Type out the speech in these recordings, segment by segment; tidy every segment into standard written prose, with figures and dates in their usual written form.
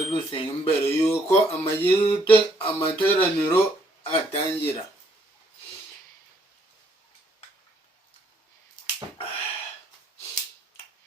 tubanze dusenga mbere yuko amateraniro atangira.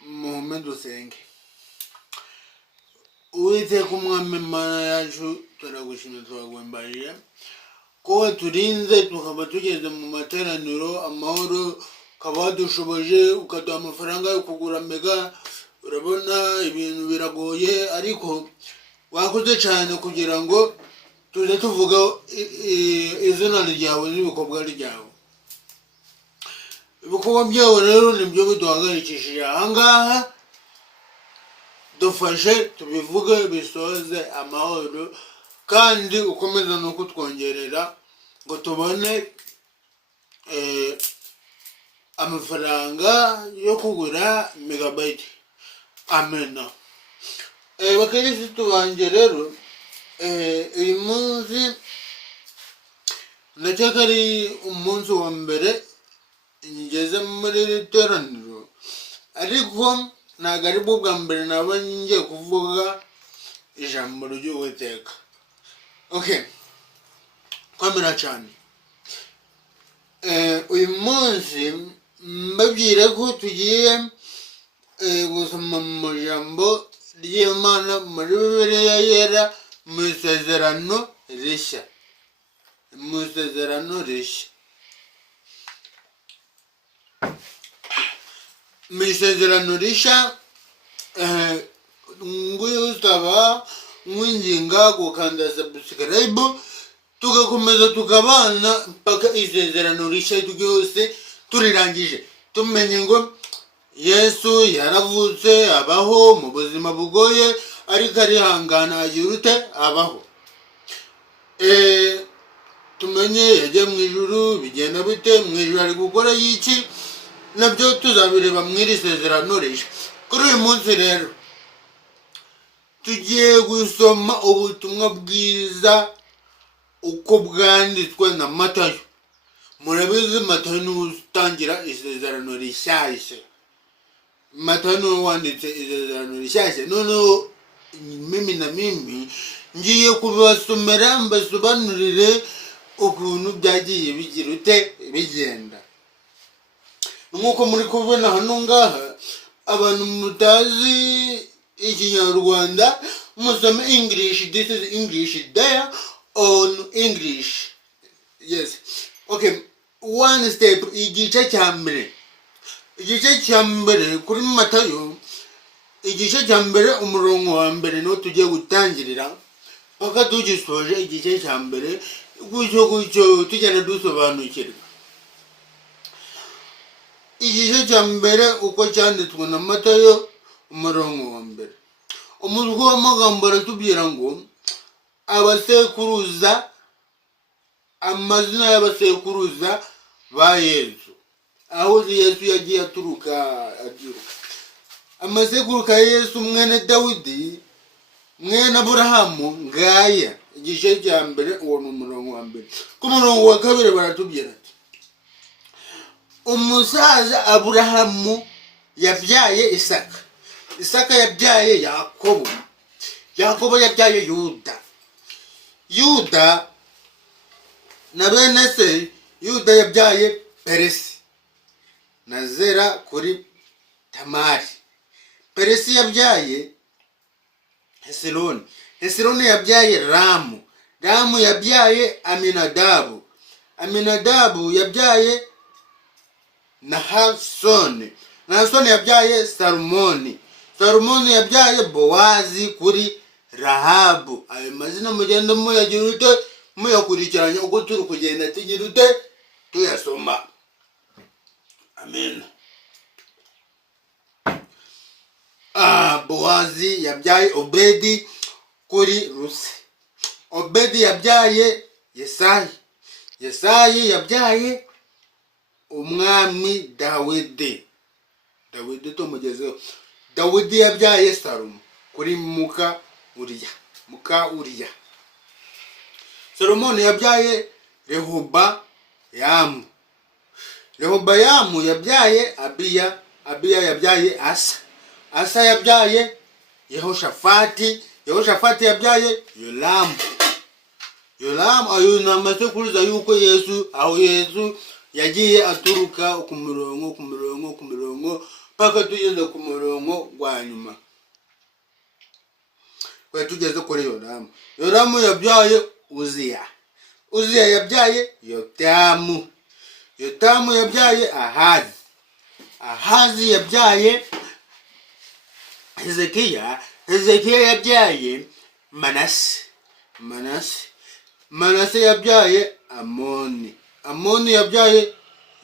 Muhumwe dusenge. Uwiteka umwami Mana yacu, turagushimira turaguhimbaje ko waturinze tukaba tugeze mu materaniro amahoro, ukaba wadushoboje ukaduha amafaranga yo kugura mega. Urabona ibintu biragoye, ariko wakoze cyane kugira ngo tuze tuvuga izina ryawe n'ibikorwa ryawe. Ibikorwa byawe rero nibyo biduhagarikishije ahangaha. Dufashe tubivuge bisoze amahoro, kandi ukomeza no kutwongerera ngo tubone amafaranga yo kugura megabyte. Amena. Bakirisitu banje rero, uyu munsi ndakeka ari umunsi wa mbere ngeze muri iri teraniro, ariko ntabwo ari bwo bwa mbere naba ngiye kuvuga ijambo ry'Uwiteka. Kwamera cyane. Uyu munsi mbabwire ko tugiye gusoma mu jambo ry'Imana muri Bibiliya yera mu isezerano rishya. Mu isezerano rishya. Mu isezerano rishya, nguyu usaba mwinginga gukanda subscribe, tugakomeza tukabana mpaka isezerano rishya ryose turirangije. Tumenye ngo Yesu yaravutse abaho mu buzima bugoye, ariko arihangana agira ute abaho. Tumenye yagiye mu ijuru, bigenda bite mu ijuru, ari gukora iki, nabyo tuzabireba mu iri sezerano rishya. Kuri uyu munsi rero tugiye gusoma ubutumwa bwiza uko bwanditswe na Matayo. Murabizi Matayo ni utangira isezerano rishyashya. Matayo ni wanditse isezerano rishyashya. Noneho mimi ngiye kubasomera mbasobanurire ukuntu byagiye bigira ute bigenda. Nk'uko muri kubona hano ngaha, abantu mutazi Ikinyarwanda musome English. This is English there on English. Yes. One step. Igice cya mbere. Igice cya mbere kuri Matayo, igice cya mbere umurongo wa mbere no tugiye gutangirira paka tugisoje igice cya mbere, gutyo tugenda dusobanukirwa. Igice cya mbere uko cyanditswe na Matayo, umurongo wa mbere. Umutwe w'amagambo aratubwira ngo abasekuruza, amazina y'abasekuruza ba Yesu, aho Yesu yagiye aturuka. Amasekuruka ya Yesu mwene Dawidi mwene Aburahamu ngaya. Igice cya mbere uwo ni umurongo wa mbere. Ku murongo wa kabiri baratubwira ati umusaza Aburahamu yabyaye Isaka, Isaka yabyaye Yakobo, Yakobo yabyaye Yuda, Yuda na bene se, Yuda yabyaye Peresi na Zera kuri Tamari. Peresi yabyaye Hesironi, Hesironi yabyaye Ramu, Ramu yabyaye Aminadabu, Aminadabu yabyaye Nahasoni, Nahasoni yabyaye Salumoni, Salumoni yabyaye Bowazi kuri Rahabu. Ayo mazina mugenda muyagira ute muyakurikiranya uko turi kugenda tugira ute tuyasoma. Amen. Bowazi yabyaye Obedi kuri Ruse, Obedi yabyaye Yesayi, Yesayi yabyaye umwami Dawidi, Dawidi tumugezeho. Dawidi yabyaye Salomo kuri muka Uriya. Salomoni yabyaye Rehobowamu, Rehobowamu yabyaye Abiya, Abiya yabyaye Asa, Asa yabyaye Yehoshafati, Yehoshafati yabyaye Yoramu. Ayo ni amasekuruza yuko Yesu, aho Yesu yagiye aturuka ku murongo paka tugeze ku murongo wa nyuma. Kwa tugeze kuri Yoramu. Yoramu yabyaye Uziya. Uziya yabyaye Yotamu. Yotamu yabyaye Ahazi. Ahazi yabyaye Hezekiya. Hezekiya yabyaye Manase. Manase yabyaye Amoni. Amoni yabyaye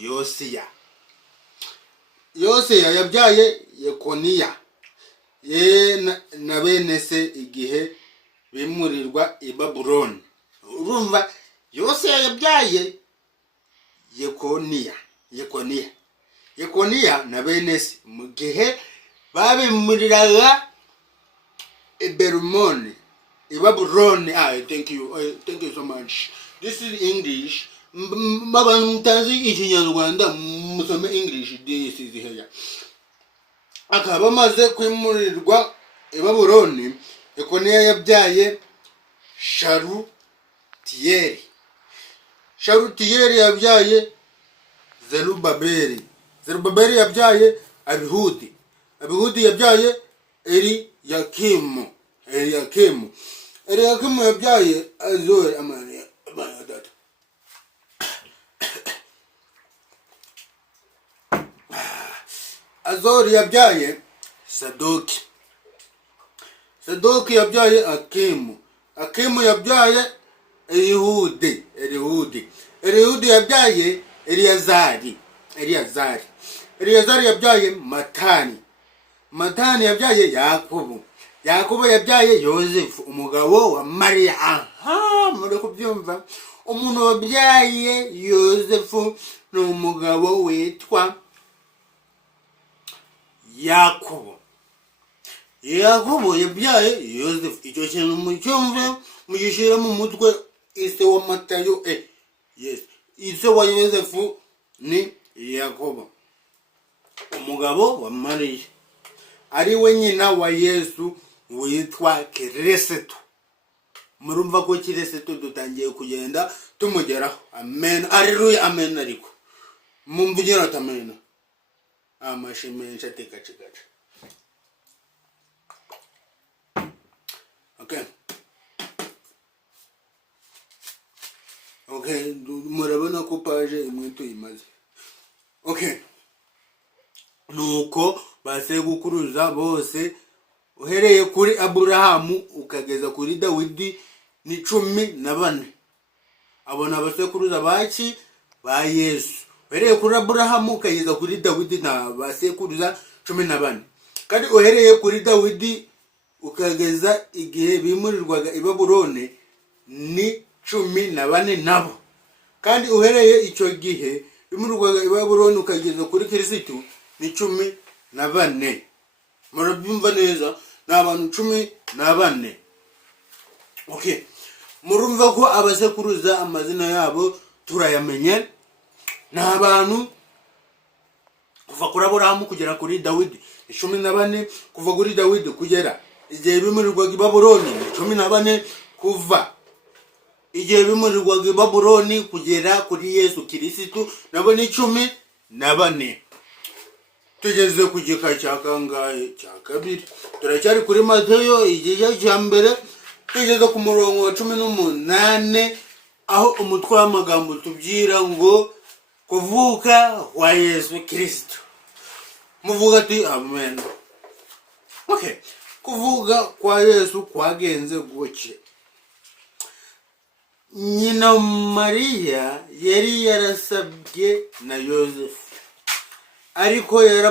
Yosiya. Yosiya yabyaye Yekoniya. Na bene se igihe bimurirwa i Babuloni. Urumva Yosiya yabyaye Yekoniya na bene se mu gihe babimuriraga i Babuloni. Thank you so much. This is English. Baba mutazi ikinyarwanda musome English. This is here. Akaba maze kwimurirwa i Babuloni. Yekoniya yabyaye Shalutiyeli yabyaye Zerubabeli. Zerubabeli yabyaye Abihudi. Abihudi yabyaye Eliyakimu. Eliyakimu yabyaye Azori. Azori yabyaye Sadoki. Sadoki yabyaye Akimu. Akimu yabyaye Elihudi. Elihudi yabyaye Eliyazari. Eliyazari yabyaye Matani yabyaye Yakobo. Yakobo yabyaye Yosefu, umugabo wa Mariya. Aha, muri kubyumva. Umuntu wabyaye Yosefu ni umugabo witwa Yakobo. Yakobo yabyaye Yosefu. Icyo kintu mucyumve mugishira mu mutwe. Ise wa Matayo yes. Ise wa Yosefu ni Yakobo, umugabo wa Mariya, ari we nyina wa Yesu witwa Kristo. Murumva ko Kristo dutangiye kugenda tumugeraho. Amen. Haleluya. Amen. Ariko mumvugira atamena amashimensha tekacikaca. Okay, murabona ko page imwe tuyimaze. Nuko basekuruza bose uhereye kuri Aburahamu ukageza kuri Dawidi ni 14. Abona basekuruza baki ba Yesu. Uhereye kuri Aburahamu ukageza kuri Dawidi na basekuruza 14. Kandi uhereye kuri Dawidi ukageza igihe bimurirwaga i Babuloni ni 14 nabo. Kandi uhereye icyo gihe bimurirwaga i Babuloni ukageza kuri Kristo ni 14. Murabyumva neza, n'abantu 14. Murumva ko abasekuruza amazina yabo turayamenye. N'abantu kuva kuri Aburahamu kugera kuri Dawidi 14. Kuva kuri Dawidi kugera igihe bimurirwaga i Babuloni 14. Kuva igihe bimurirwaga i Babuloni kugera kuri Yesu Kristo nabo ni 14. Tugeze ku gika cya kangahe cya kabiri. Turacyari kuri Matayo igihe cya mbere. Tugeze ku murongo wa 18 aho umutwe w'amagambo tubwira ngo kuvuka kwa Yesu Kristo. Muvuga ati amen. Kuvuga kwa Yesu kwagenze gutya. Nyina Mariya yari yarasabye na Yosefu, ariko yari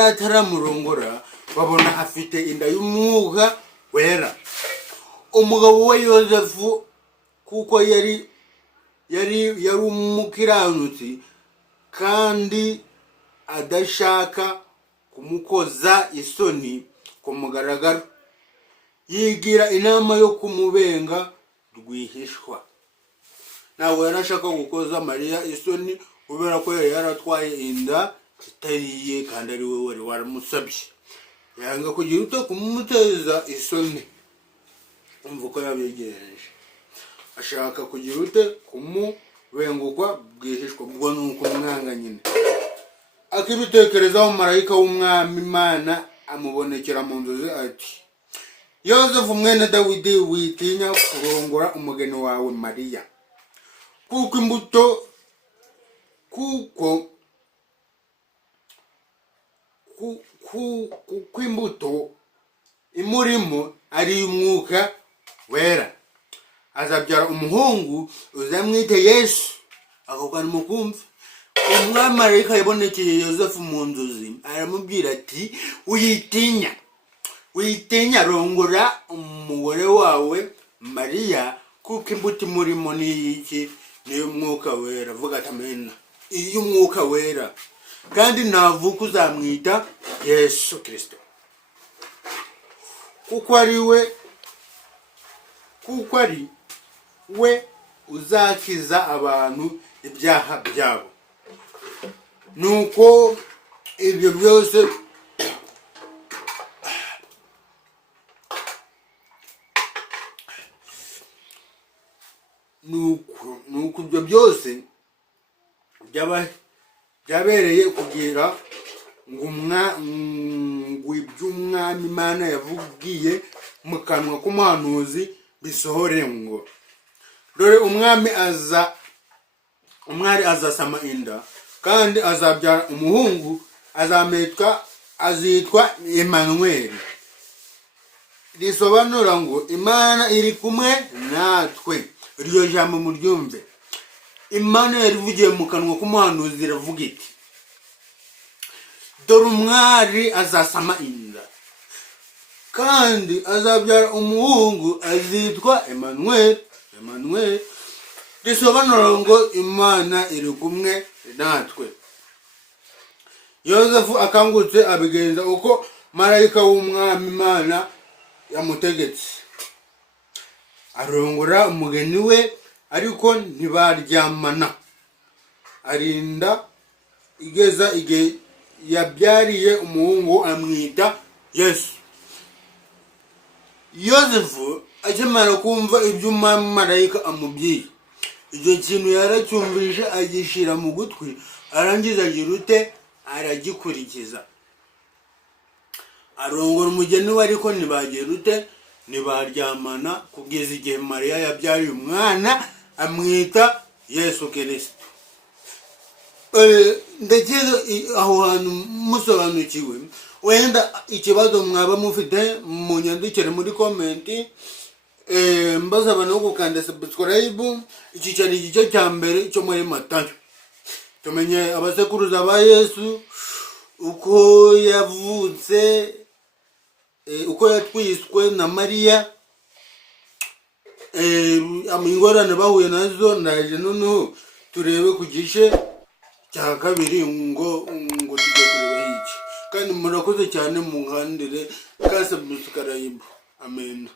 ataramurongora. Babona afite inda y'umwuka wera. Umugabo we Yosefu kuko yari umukiranutsi kandi adashaka kumukoza isoni ku mugaragaro, yigira inama yo kumubenga rwihishwa. Nawe yarashaka gukoza Mariya isoni kubera ko yari yaratwaye inda itariye kandi ari we wari waramusabye. yanga kugira ute kumuteza isoni. Umva uko yabigenje, ashaka kugira ute kumubengukwa bwihishwa. Ubwo nuko umwanga nyine akibitekerezaho, marayika w'umwami Imana amubonekera mu nzozi ati, Yozefu mwene Dawidi, witinya kurongora umugeni wawe Mariya, kuko imbuto imurimo ari umwuka wera. Azabyara umuhungu, uzamwite Yesu. Ako kantu mukumve. Umwami marayika yabonekeye Yozefu mu nzozi, aramubwira ati, witinya rongora umugore wawe Mariya, kuko imbuto imurimo ni iki? Ni umwuka wera. Vuga ati amen. Iyo umwuka wera, kandi navuka uzamwita Yesu Kristo, kuko ari we uzakiza abantu ibyaha byabo. Nuko ibyo byose byabereye kugira ngo iby'umwami Imana yavugiye mu kanwa k'umuhanuzi bisohore, ngo dore umwari azasama inda, kandi azabyara umuhungu, azitwa Emmanuel. Risobanura ngo Imana iri kumwe natwe. Iryo jambo muryumve. Imana yarivugiye mu kanwa k'umuhanuzi, iravuga iti, dore umwari azasama inda, kandi azabyara umuhungu, azitwa Emmanuel. Risobanura ngo Imana iri kumwe natwe. Yozefu akangutse abigenza uko marayika w'umwami Imana yamutegetse, arongora umugeni we, ariko ntibaryamana, arinda igeza igihe yabyariye umuhungu, amwita Yesu. Yozefu akimara kumva ibyo marayika amubwiye, icyo kintu yaracyumvise, agishira mu gutwi, arangiza agira ute? Aragikurikiza. Arongora umugeni we, ariko ntibagira ute? Ntibaryamana, kugeza igihe Mariya yabyariye umwana, amwita Yesu Kristo. Ndakeka aho hantu musobanukiwe. Wenda ikibazo mwaba mufite, munyandikire muri komenti. Mbasaba no gukanda subscribe. Iki cyari igice cya mbere cyo muri Matayo. Tumenye abasekuruza ba Yesu, uko yavutse, uko yatwiswe na Mariya, ingorane bahuye nazo. Ndaje noneho turebe ku gice cya kabiri, ngo tujye kureba iki. Kandi murakoze cyane, munkandire ka subscribe. Amen.